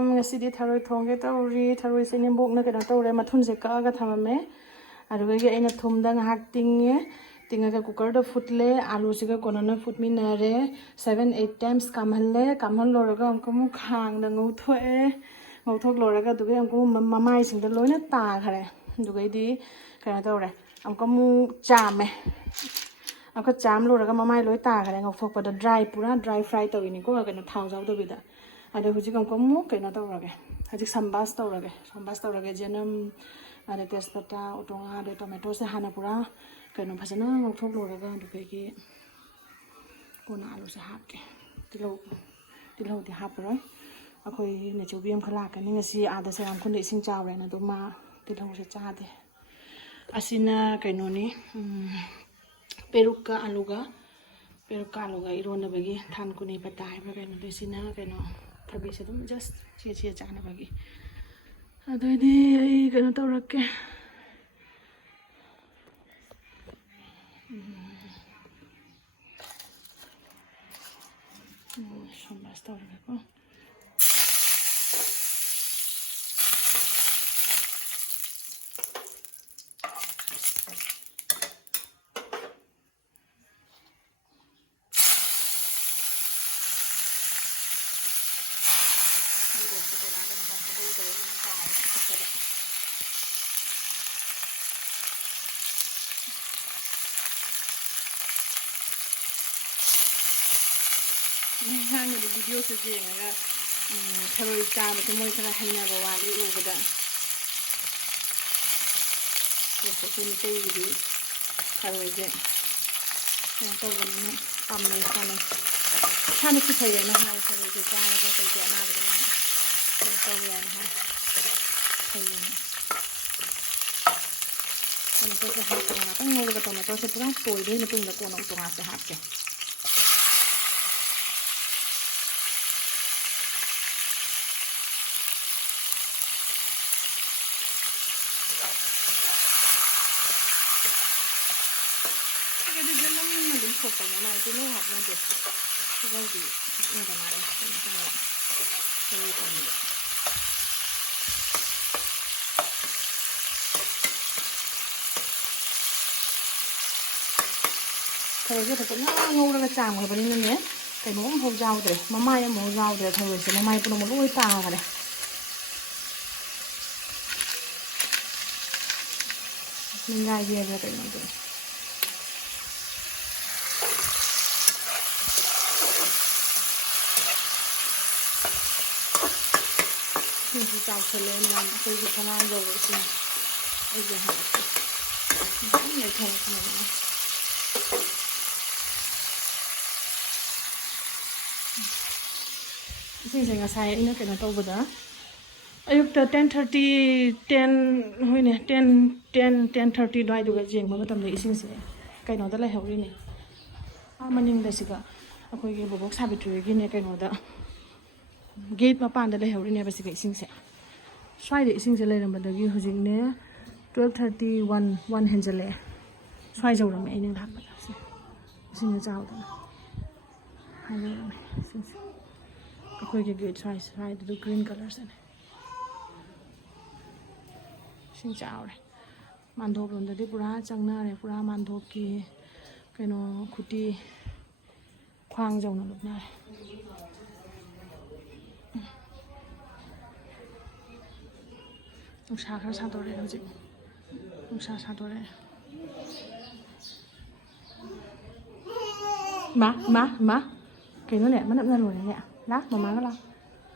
ngasi tharoi thongge tauri tharoi se nembok na kena taure mathun se ka ga thamame aduga ge aina thumda ngahak tinge tinga cooker da futle alu se ga konana futmi na re 7-8 times kamhalle kamhal loraga amko mu khang da ngau thoe ngau thok loraga duge amko mamai sing da loina ta khare duge di kena taure amko mu chame amko cham loraga mamai loi ta khare ngau thok pa da dry pura dry fry tawini ko kena thau jaw da bida ada hujik amko mu kena taurage hujik sambas taurage jenam ada tespata utonga ada tomato se hana pura kena phasana ngau thok loraga duge ki kona alu se hapke tilo ti hapro akoi ne chubiam khala ka ni ngasi ada se am khun de sing chawre na duma tilo se cha de asina kaino ni peruka aluga irona bagi than kuni patai ba kaino de sina kaino thabi se dum just chia chana bagi adoi ai kaino tawrakke sambas tawrakke ko hang the video se jenga tharoi ta ma moi khara haina ba wali u bada so so ni tei di tharoi je to ba ni pam nei sana ki thai na hai tharoi je ta ga to je na ba na to ya na ha thai na to se ha ta na ta ngol ga to na to se pura toi dei na tung da ko na to nga se ha ke Pokoknya nah itu lo hapnya deh, lo di ini kemana? Ini saya dulu. Thôi cái thật nó ngô ra cái chàm của bên này nhé, cái nó không rau đấy, mà mai em muốn rau đấy thôi sẽ mà mai nó một lối tà rồi này. Mình gai về rồi đấy nó được. Mình chào trở lên làm tôi được công an rồi xin bây giờ hỏi này thôi này xin chào ngài ini kena tahu beda ayuk 10:30 hoi ne 10:30 doi duga jeng ba matam le ising se kai no da la hori ne maning da siga akoi ge bobok sabitri gi ne kai no da gate ma pan da le hori ne ba siga ising se swai de ising se le ram da gi hojing ne 12:30 1 henjale swai jau ram ai ne thak ba se ising ja jaw da hai lo ram ising se akoi ge gate swai da green color se ne xin chào này màn thộp luôn đấy pura chẳng na này pura màn thộp kia cái nó khuti khoang dòng nó lúc này ông sa khá sao tôi đây đâu chị ông sa sao tôi đây má cái nó nè nó nằm ra rồi này nè lát mà má nó la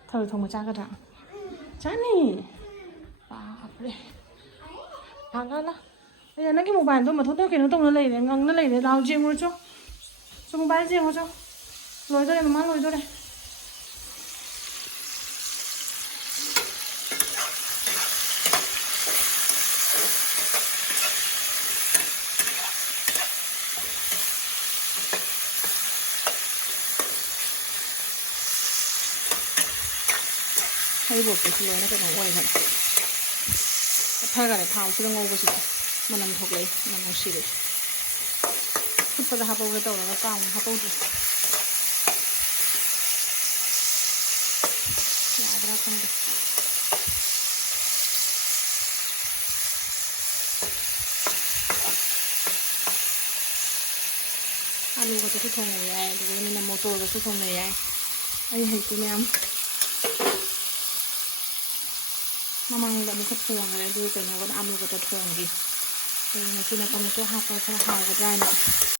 thời thùng mà cha cái thằng chán nè đây thằng đó bây giờ nó cái mobile tôi mà thôi cái nó tông nó lấy để lao chiêm rồi cho mobile chiêm rồi cho lôi tôi đây mà má lôi tôi đây hay buộc cái lôi nó cái nó quay hẳn thay cái này tháo chứ không ngô cái mà nằm thuộc lấy nằm ngô xì đấy chút bây giờ hấp cái đầu nó cao hấp rồi dạ cái ꯈꯪꯗꯦ ꯑꯂꯨꯒꯗꯁꯨ ꯊꯣꯡꯕ ꯌꯥꯏ ꯑꯗꯨꯒ ꯃꯤꯅ ꯃꯣꯇꯣꯔꯒꯁꯨ ꯊꯣꯡꯕ ꯌꯥꯏ ꯑꯩ ꯍꯩꯇꯦ ꯃꯌꯥꯝ ꯃꯃꯥꯡꯗ ꯑꯃꯨꯛꯀ ꯊꯣꯡꯈ꯭ꯔꯦ ꯑꯗꯨꯒ ꯀꯩꯅꯣꯒ ꯑꯂꯨꯒꯗ ꯊꯣꯡꯈꯤ ꯉꯁꯤꯅ ꯇꯣꯃꯦꯇꯣ ꯍꯥꯞꯄ ꯈꯔ ꯍꯥꯎꯒꯗ꯭ꯔꯥ ꯍꯥꯏꯅ